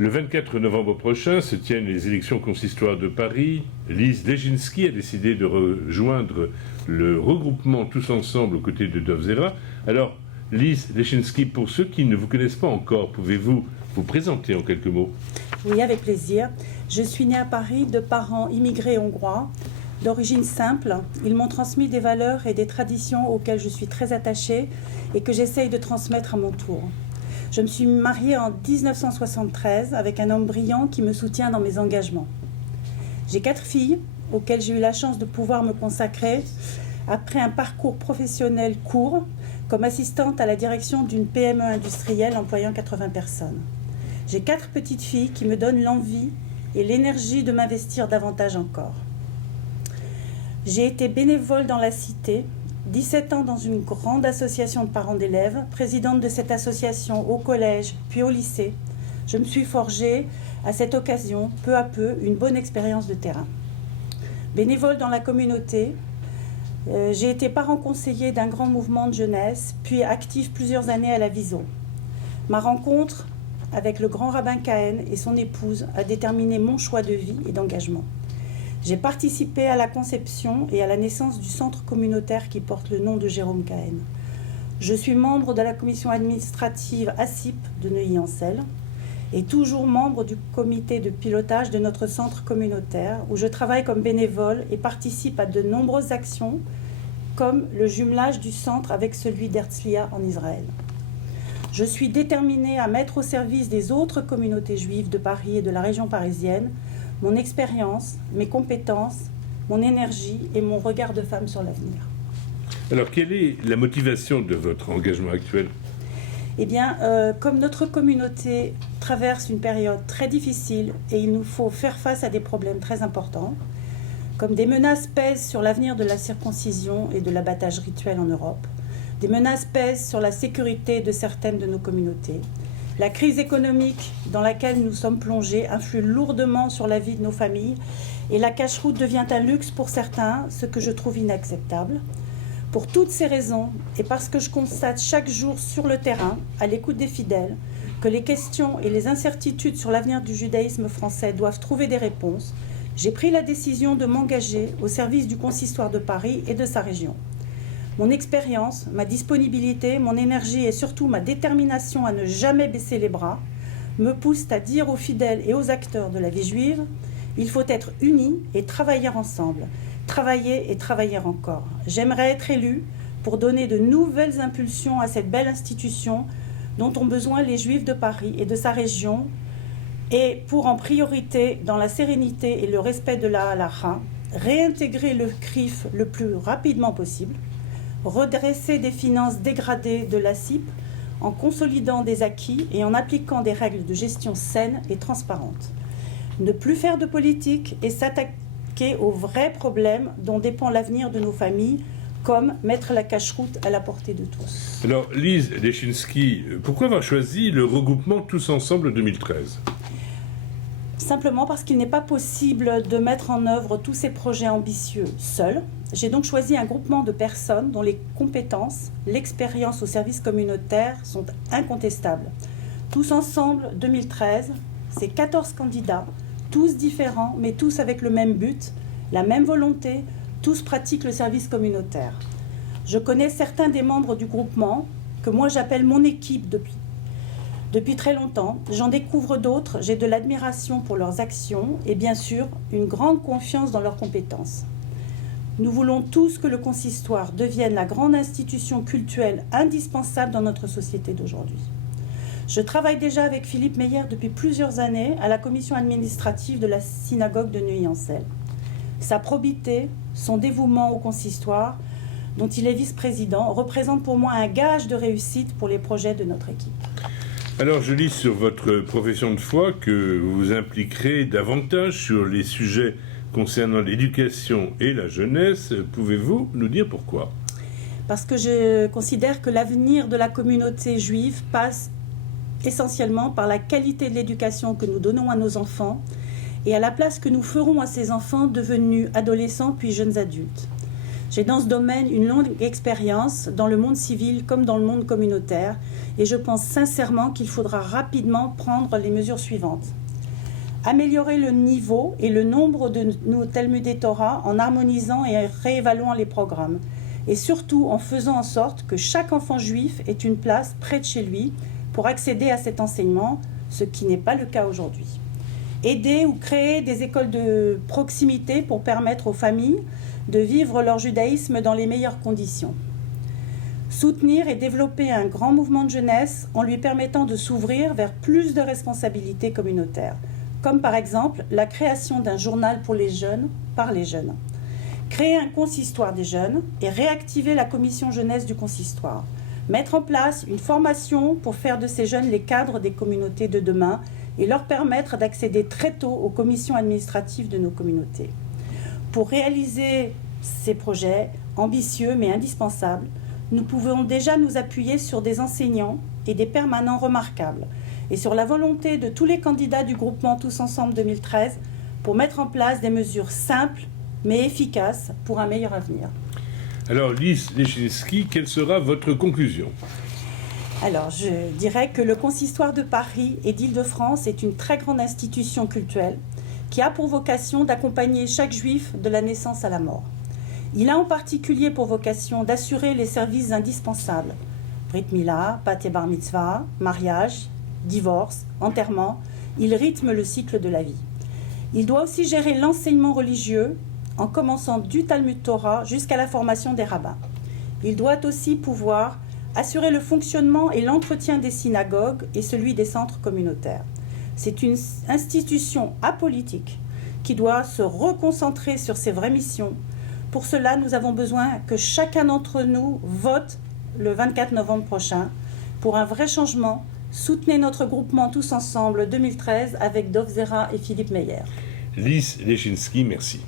Le 24 novembre prochain se tiennent les élections consistoires de Paris. Lise Leschinski a décidé de rejoindre le regroupement Tous Ensemble aux côtés de Dov Zera. Alors, Lise Leschinski, pour ceux qui ne vous connaissent pas encore, pouvez-vous vous présenter en quelques mots? Oui, avec plaisir. Je suis née à Paris de parents immigrés hongrois, d'origine simple. Ils m'ont transmis des valeurs et des traditions auxquelles je suis très attachée et que j'essaye de transmettre à mon tour. Je me suis mariée en 1973 avec un homme brillant qui me soutient dans mes engagements. J'ai 4 filles auxquelles j'ai eu la chance de pouvoir me consacrer après un parcours professionnel court comme assistante à la direction d'une PME industrielle employant 80 personnes. J'ai 4 petites filles qui me donnent l'envie et l'énergie de m'investir davantage encore. J'ai été bénévole dans la cité, 17 ans dans une grande association de parents d'élèves, présidente de cette association au collège puis au lycée. Je me suis forgée à cette occasion, peu à peu, une bonne expérience de terrain. Bénévole dans la communauté, j'ai été parent conseiller d'un grand mouvement de jeunesse, puis active plusieurs années à la Viso. Ma rencontre avec le grand rabbin Cohen et son épouse a déterminé mon choix de vie et d'engagement. J'ai participé à la conception et à la naissance du centre communautaire qui porte le nom de Jérôme Cohen. Je suis membre de la commission administrative ASIP de Neuilly-en-Selle et toujours membre du comité de pilotage de notre centre communautaire où je travaille comme bénévole et participe à de nombreuses actions comme le jumelage du centre avec celui d'Herzliya en Israël. Je suis déterminée à mettre au service des autres communautés juives de Paris et de la région parisienne mon expérience, mes compétences, mon énergie et mon regard de femme sur l'avenir. Alors, quelle est la motivation de votre engagement actuel? Eh bien, comme notre communauté traverse une période très difficile et il nous faut faire face à des problèmes très importants, comme des menaces pèsent sur l'avenir de la circoncision et de l'abattage rituel en Europe, des menaces pèsent sur la sécurité de certaines de nos communautés. La crise économique dans laquelle nous sommes plongés influe lourdement sur la vie de nos familles et la cache-route devient un luxe pour certains, ce que je trouve inacceptable. Pour toutes ces raisons, et parce que je constate chaque jour sur le terrain, à l'écoute des fidèles, que les questions et les incertitudes sur l'avenir du judaïsme français doivent trouver des réponses, j'ai pris la décision de m'engager au service du consistoire de Paris et de sa région. Mon expérience, ma disponibilité, mon énergie et surtout ma détermination à ne jamais baisser les bras me poussent à dire aux fidèles et aux acteurs de la vie juive « Il faut être unis et travailler ensemble, travailler et travailler encore. J'aimerais être élue pour donner de nouvelles impulsions à cette belle institution dont ont besoin les Juifs de Paris et de sa région et pour en priorité, dans la sérénité et le respect de la halakha, réintégrer le CRIF le plus rapidement possible, redresser des finances dégradées de la CIP en consolidant des acquis et en appliquant des règles de gestion saines et transparentes. Ne plus faire de politique et s'attaquer aux vrais problèmes dont dépend l'avenir de nos familles, comme mettre la cache-route à la portée de tous. Alors, Lise Leschinski, pourquoi avoir choisi le regroupement Tous Ensemble 2013 ? Simplement parce qu'il n'est pas possible de mettre en œuvre tous ces projets ambitieux seuls. J'ai donc choisi un groupement de personnes dont les compétences, l'expérience au service communautaire sont incontestables. Tous Ensemble 2013, c'est 14 candidats, tous différents, mais tous avec le même but, la même volonté, tous pratiquent le service communautaire. Je connais certains des membres du groupement, que moi j'appelle mon équipe depuis très longtemps. J'en découvre d'autres, j'ai de l'admiration pour leurs actions et bien sûr une grande confiance dans leurs compétences. Nous voulons tous que le consistoire devienne la grande institution cultuelle indispensable dans notre société d'aujourd'hui. Je travaille déjà avec Philippe Meyer depuis plusieurs années à la commission administrative de la synagogue de Neuilly-en-Selle. Sa probité, son dévouement au consistoire, dont il est vice-président, représente pour moi un gage de réussite pour les projets de notre équipe. Alors, je lis sur votre profession de foi que vous vous impliquerez davantage sur les sujets concernant l'éducation et la jeunesse. Pouvez-vous nous dire pourquoi ? Parce que je considère que l'avenir de la communauté juive passe essentiellement par la qualité de l'éducation que nous donnons à nos enfants et à la place que nous ferons à ces enfants devenus adolescents puis jeunes adultes. J'ai dans ce domaine une longue expérience dans le monde civil comme dans le monde communautaire et je pense sincèrement qu'il faudra rapidement prendre les mesures suivantes. Améliorer le niveau et le nombre de nos Talmudei Torah en harmonisant et réévaluant les programmes et surtout en faisant en sorte que chaque enfant juif ait une place près de chez lui pour accéder à cet enseignement, ce qui n'est pas le cas aujourd'hui. Aider ou créer des écoles de proximité pour permettre aux familles de vivre leur judaïsme dans les meilleures conditions. Soutenir et développer un grand mouvement de jeunesse en lui permettant de s'ouvrir vers plus de responsabilités communautaires, comme par exemple la création d'un journal pour les jeunes par les jeunes. Créer un consistoire des jeunes et réactiver la commission jeunesse du consistoire. Mettre en place une formation pour faire de ces jeunes les cadres des communautés de demain et leur permettre d'accéder très tôt aux commissions administratives de nos communautés. Pour réaliser ces projets ambitieux mais indispensables, nous pouvons déjà nous appuyer sur des enseignants et des permanents remarquables et sur la volonté de tous les candidats du groupement Tous Ensemble 2013 pour mettre en place des mesures simples mais efficaces pour un meilleur avenir. Alors Lise Leschinsky, quelle sera votre conclusion ? Alors, je dirais que le Consistoire de Paris et d'Île-de-France est une très grande institution cultuelle qui a pour vocation d'accompagner chaque juif de la naissance à la mort. Il a en particulier pour vocation d'assurer les services indispensables, Brit Mila, Bat et Bar Mitzvah, mariage, divorce, enterrement, il rythme le cycle de la vie. Il doit aussi gérer l'enseignement religieux en commençant du Talmud Torah jusqu'à la formation des rabbins. Il doit aussi pouvoir assurer le fonctionnement et l'entretien des synagogues et celui des centres communautaires. C'est une institution apolitique qui doit se reconcentrer sur ses vraies missions. Pour cela, nous avons besoin que chacun d'entre nous vote le 24 novembre prochain pour un vrai changement. Soutenez notre groupement Tous Ensemble 2013 avec Dov Zera et Philippe Meyer. Lise Leschinsky, merci.